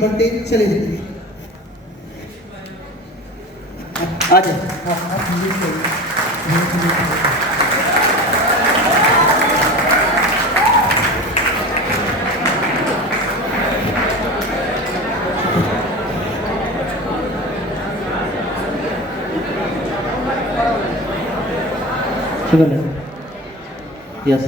बढ़ते चले जाएंगे। आ जाए शुक्र यस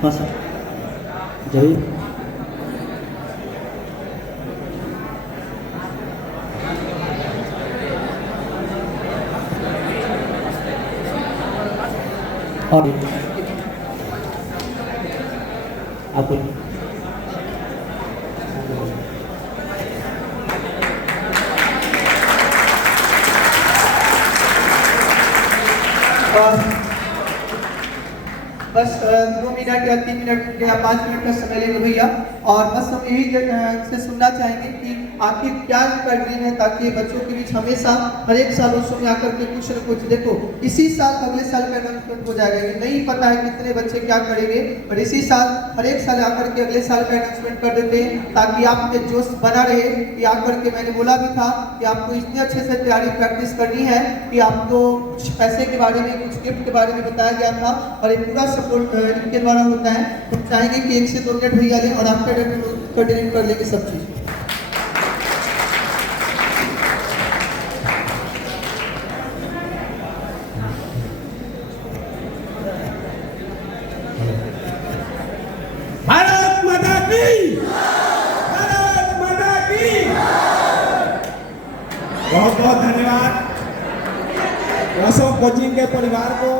हाँ सर जरूर और आप बस 2 मिनट या 3 मिनट या 5 मिनट का समय लेंगे भैया, और बस हम यही से सुनना चाहेंगे कि आखिर क्या कर रही है ताकि बच्चों के बीच हमेशा हर एक साल उसमें में आकर के कुछ न कुछ देखो इसी साल अगले साल का अनाउंसमेंट हो जाएगा, ये नहीं पता है कितने बच्चे क्या करेंगे, पर इसी साल हर एक साल आकर के अगले साल का अनाउंसमेंट कर देते हैं ताकि आपके जोश बना रहे कि आकर के मैंने बोला भी था कि आपको इतने अच्छे से तैयारी प्रैक्टिस करनी है कि आपको कुछ पैसे के बारे में कुछ गिफ्ट के बारे में बताया गया था और ये पूरा सपोर्ट इनके द्वारा होता है। हम चाहेंगे कि 1 से 2 मिनट भैया लें और आफ्टर कंटिन्यू कर लेंगे सब चीज़। भारत माता की, भारत माता की। बहुत बहुत धन्यवाद अशोक कोचिंग के परिवार को,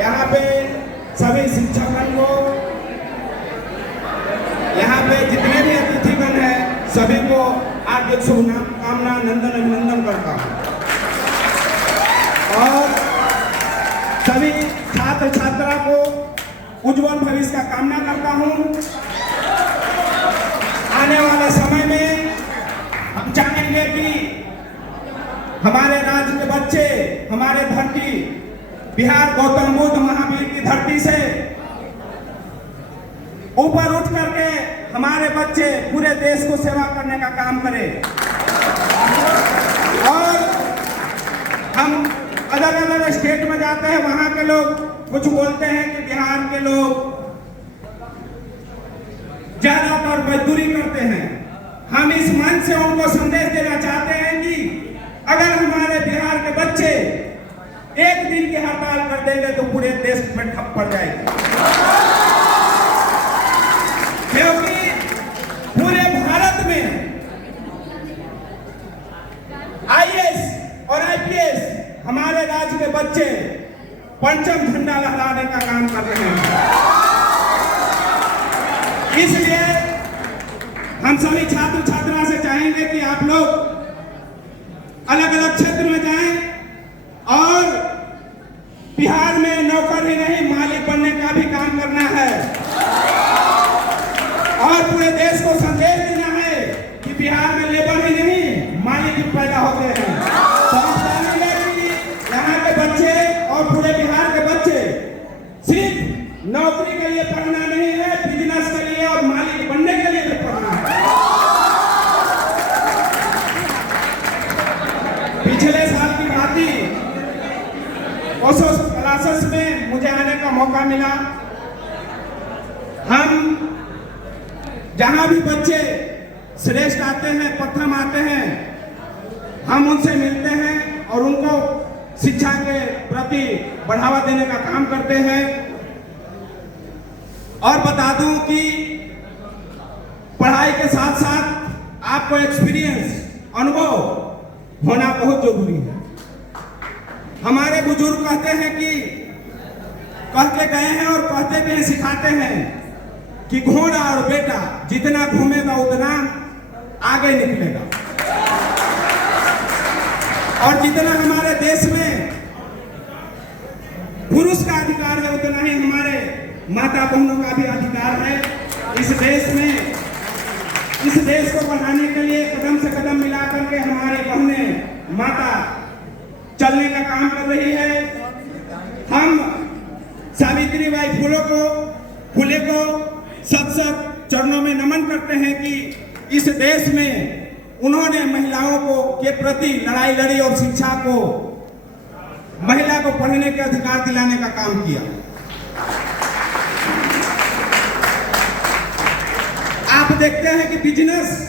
यहाँ पे सभी शिक्षकगण को, यहाँ पे जितने भी अतिथिगण हैं सभी को हार्दिक शुभकामना नंदन अभिनंदन करता हूँ और सभी छात्र छात्रा को उज्जवल भविष्य का कामना करता हूँ। आने वाले समय में हम चाहेंगे कि हमारे राज्य के बच्चे हमारे धरती बिहार गौतम बुद्ध महावीर की धरती से ऊपर उठ करके हमारे बच्चे पूरे देश को सेवा करने का काम करें और हम अलग अलग स्टेट में जाते हैं, वहां के लोग कुछ बोलते हैं कि बिहार के लोग ज्यादातर मजदूरी करते हैं। हम इस मंच से उनको संदेश देना चाहते हैं कि अगर हमारे बिहार के बच्चे एक दिन की हड़ताल कर देंगे तो पूरे देश में ठप पड़ जाएगी, क्योंकि पूरे भारत में आईएएस और आईपीएस हमारे राज्य के बच्चे पंचम झंडा लहराने का काम कर रहे हैं। इसलिए हम सभी छात्र छात्रा से चाहेंगे कि आप लोग अलग अलग क्षेत्र में जाएं और बिहार में नौकर ही नहीं मालिक बनने का भी काम करना है और पूरे देश को संदेश देना है कि बिहार में लेबर ही नहीं मालिक भी पैदा होते हैं। तो हम चाहेंगे कि यहाँ के बच्चे और पूरे बिहार के बच्चे सिर्फ नौकरी के लिए पढ़ना नहीं है, बिजनेस के लिए और मालिक बनने के लिए भी पढ़ना है। पिछले साल की भांति ओशो क्लासेस में मुझे आने का मौका मिला। हम जहां भी बच्चे श्रेष्ठ आते हैं, प्रथम आते हैं, हम उनसे मिलते हैं और उनको शिक्षा के प्रति बढ़ावा देने का काम करते हैं। और बता दूं कि पढ़ाई के साथ साथ आपको एक्सपीरियंस, अनुभव होना बहुत जरूरी है। हमारे बुजुर्ग कहते हैं कि कह के गए हैं और कहते भी हैं, सिखाते हैं कि घोड़ा और बेटा जितना घूमेगा उतना आगे निकलेगा और जितना हमारे देश में पुरुष का अधिकार है उतना ही हमारे माता बहनों का भी अधिकार है। इस देश को बढ़ाने के लिए कदम से कदम मिला करके हमारी बहनें माता चलने का काम कर रही है। हम सावित्रीबाई फुले को सत चरणों में नमन करते हैं कि इस देश में उन्होंने महिलाओं को के प्रति लड़ाई लड़ी और शिक्षा को, महिला को पढ़ने के अधिकार दिलाने का काम किया। आप देखते हैं कि बिजनेस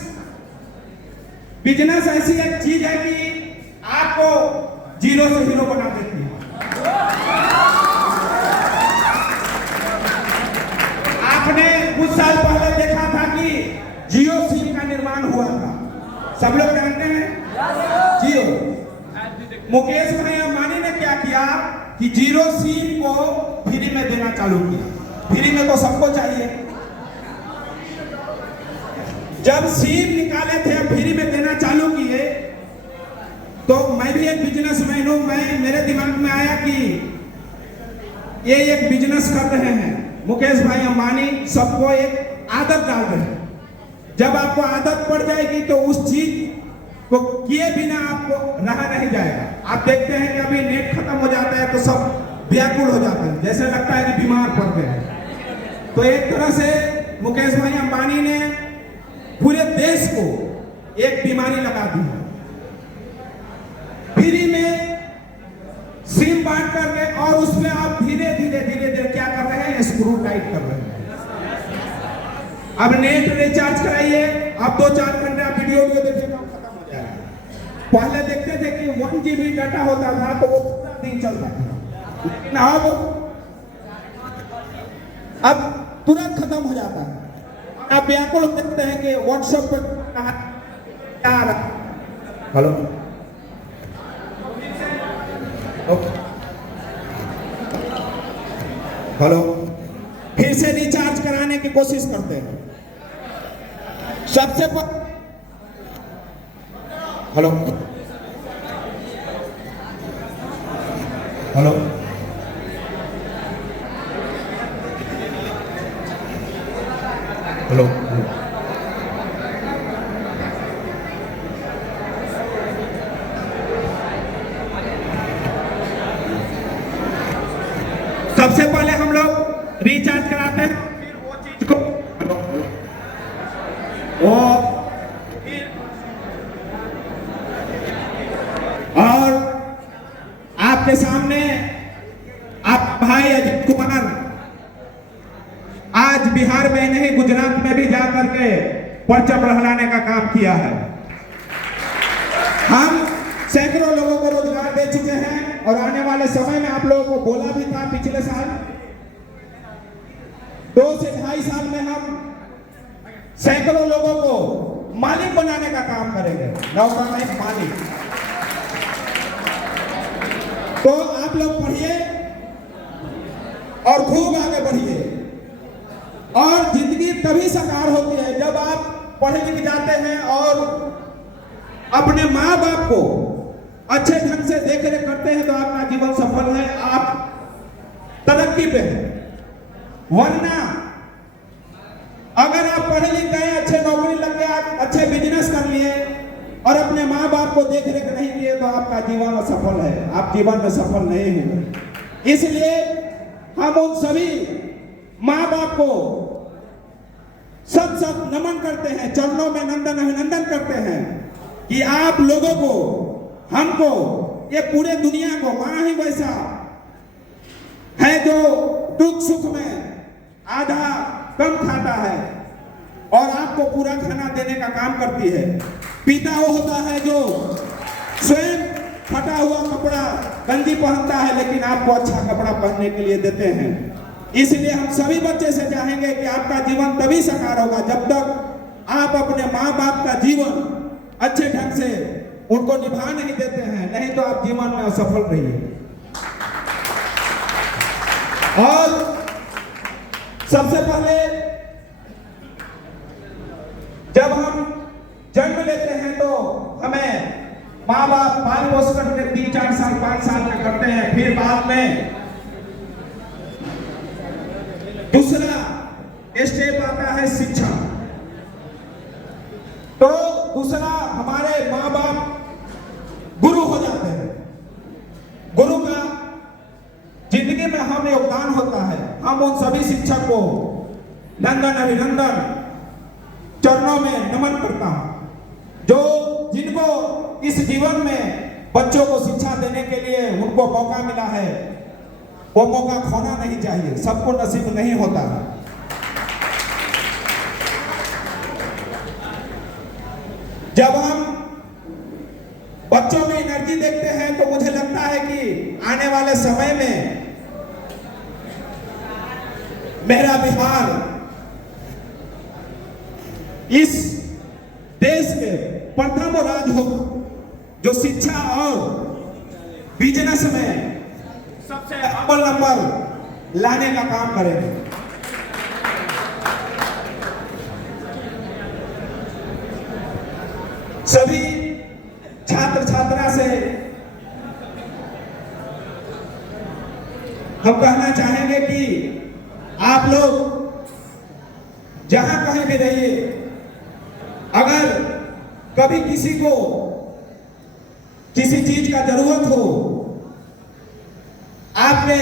ऐसी एक चीज है कि आपको जीरो से हीरो बना देती है। आपने कुछ साल पहले देखा था कि जियो सिम का निर्माण हुआ था, सब लोग जानते हैं जियो। मुकेश भाई अंबानी ने क्या किया कि जीरो सिम को फ्री में देना चालू किया। फ्री में तो सबको चाहिए। जब सिम निकाले थे फ्री में देना चालू किए तो मैं भी एक बिजनेसमैन हूं, मेरे दिमाग में आया कि ये एक बिजनेस कर रहे हैं मुकेश भाई अंबानी, सबको एक आदत डाल रहे हैं। जब आपको आदत पड़ जाएगी तो उस चीज को किए बिना आपको रहा नहीं जाएगा। आप देखते हैं कि अभी नेट खत्म हो जाता है तो सब व्याकुल हो जाते हैं, जैसे लगता है कि बीमार पड़ गए हैं। तो एक तरह से मुकेश भाई अंबानी ने पूरे देश को एक बीमारी लगा दी है। फ्री में सिम बांट करके और उसमें आप धीरे धीरे क्या कर रहे हैं, स्क्रू टाइट कर रहे हैं। अब नेट रिचार्ज कराइए, अब 2-4 घंटे आप वीडियो देखिएगा खत्म हो जाएगा। पहले देखते थे कि 1 GB डाटा होता था तो वो पूरा दिन चलता था, लेकिन अब तुरंत खत्म हो जाता है। आप व्याकुल देखते हैं कि व्हाट्सएप पर हेलो हेलो फिर से रिचार्ज कराने की कोशिश करते हैं। सबसे हेलो हेलो हेलो सबसे पहले हम लोग रिचार्ज कराते हैं, फिर वो चीज को और आपके सामने आप भाई अजीत कुमार आज बिहार में नहीं गुजरात में भी जाकर के परचम लहराने का काम किया है। हम सैकड़ों लोगों को रोजगार दे चुके हैं और आने वाले समय में आप लोगों को बोला भी था पिछले साल 2 से 2.5 साल में हम सैकड़ों लोगों को मालिक बनाने का काम करेंगे, नौका में मालिक। तो आप लोग पढ़िए और खूब आगे बढ़िए। और जिंदगी तभी साकार होती है जब आप पढ़ लिख जाते हैं और अपने माँ बाप को अच्छे ढंग से देख रेख करते हैं तो आपका जीवन सफल है, आप तरक्की पे हैं। वरना अगर आप पढ़े लिख गए, अच्छे नौकरी लग गए, अच्छे बिजनेस कर लिए और अपने माँ बाप को देख रेख नहीं किए तो आपका जीवन असफल है, आप जीवन में सफल नहीं होंगे। इसलिए हम उन सभी माँ बाप को सत नमन करते हैं, चरणों में नंदन अभिनंदन करते हैं कि आप लोगों को, हमको, ये पूरे दुनिया को माँ ही वैसा है जो दुख सुख में आधा कम खाता है और आपको पूरा खाना देने का काम करती है। पिता वो होता है जो स्वयं फटा हुआ कपड़ा गंजी पहनता है लेकिन आपको अच्छा कपड़ा पहनने के लिए देते हैं। इसलिए हम सभी बच्चे से चाहेंगे कि आपका जीवन तभी साकार होगा जब तक आप अपने माँ बाप का जीवन अच्छे ढंग से उनको निभा नहीं देते हैं, नहीं तो आप जीवन में असफल रहिए। और सबसे पहले जब हम जन्म लेते हैं तो हमें माँ बाप पाल पोस करके 3-4 साल 5 साल का करते हैं, फिर बाद में दूसरा स्टेप आता है शिक्षा। तो दूसरा हमारे माँ बाप गुरु हो जाते हैं। गुरु का जिंदगी में हम योगदान होता है। हम उन सभी शिक्षक को नंदन अभिनंदन में नमन करता हूं, जो जिनको इस जीवन में बच्चों को शिक्षा देने के लिए उनको मौका मिला है, वो मौका खोना नहीं चाहिए, सबको नसीब नहीं होता। जब हम बच्चों में एनर्जी देखते हैं तो मुझे लगता है कि आने वाले समय में मेरा बिहार इस देश में प्रथम राज्य होगा जो शिक्षा और बिजनेस में सबसे अव्वल नंबर लाने का काम करेंगे। सभी छात्र छात्रा से हम कहना चाहेंगे कि आप लोग जहां कहीं भी रहिए, अगर कभी किसी को किसी चीज का जरूरत हो, आपके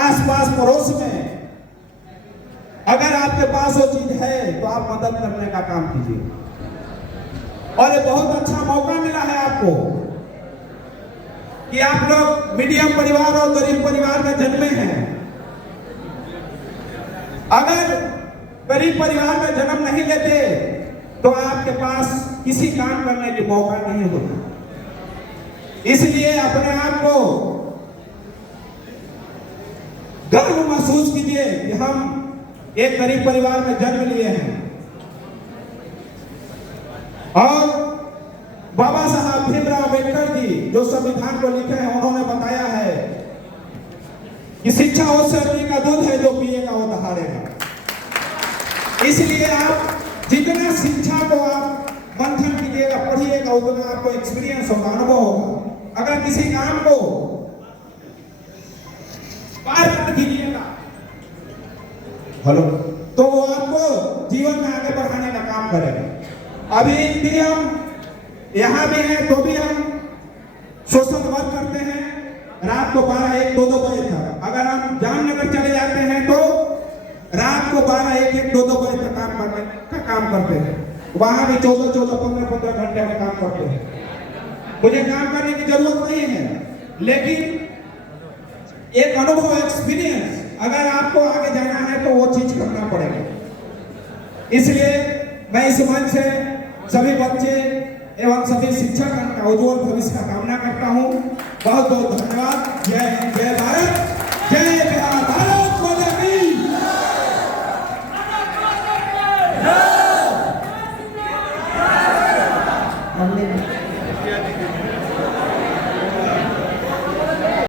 आसपास पड़ोस में अगर आपके पास वो चीज है तो आप मदद करने का काम कीजिए। और ये बहुत अच्छा मौका मिला है आपको कि आप लोग मीडियम परिवार और गरीब परिवार में जन्मे हैं। अगर गरीब परिवार में जन्म नहीं लेते तो आपके पास किसी काम करने की मौका नहीं होता। इसलिए अपने आप को गर्व महसूस कीजिए कि हम एक गरीब परिवार में जन्म लिए हैं। और बाबा साहब भीमराव अम्बेडकर जी जो संविधान को लिखे हैं, उन्होंने बताया है कि शिक्षा उस शरीर का दूध है जो पिएगा वो दहाड़ेगा। इसलिए आप जितना शिक्षा को आप मंथन कीजिएगा, पढ़िएगा, उतना आपको एक्सपीरियंस होगा, अनुभव होगा। अगर किसी काम को बार बार कीजिएगा तो वो आपको जीवन में आगे बढ़ाने का काम करेगा। अभी भी हम यहाँ भी हैं तो भी हम सोशल वर्क करते हैं रात को 12, 1, 2 बजे तक। अगर हम जामनगर चले जाते हैं तो रात को 12, 1, 2 बजे तक काम करते हैं। वहां भी 14, 15 घंटे में काम करते हैं। मुझे काम करने की जरूरत नहीं है, लेकिन एक अनुभव, एक्सपीरियंस, अगर आपको आगे जाना है तो वो चीज करना पड़ेगा। इसलिए मैं इस मंच से सभी बच्चे एवं सभी शिक्षक का उज्जवल भविष्य का कामना करता हूँ। बहुत बहुत धन्यवाद। जय हिंद, जय भारत, जय बिहार, भारत माता की। हमने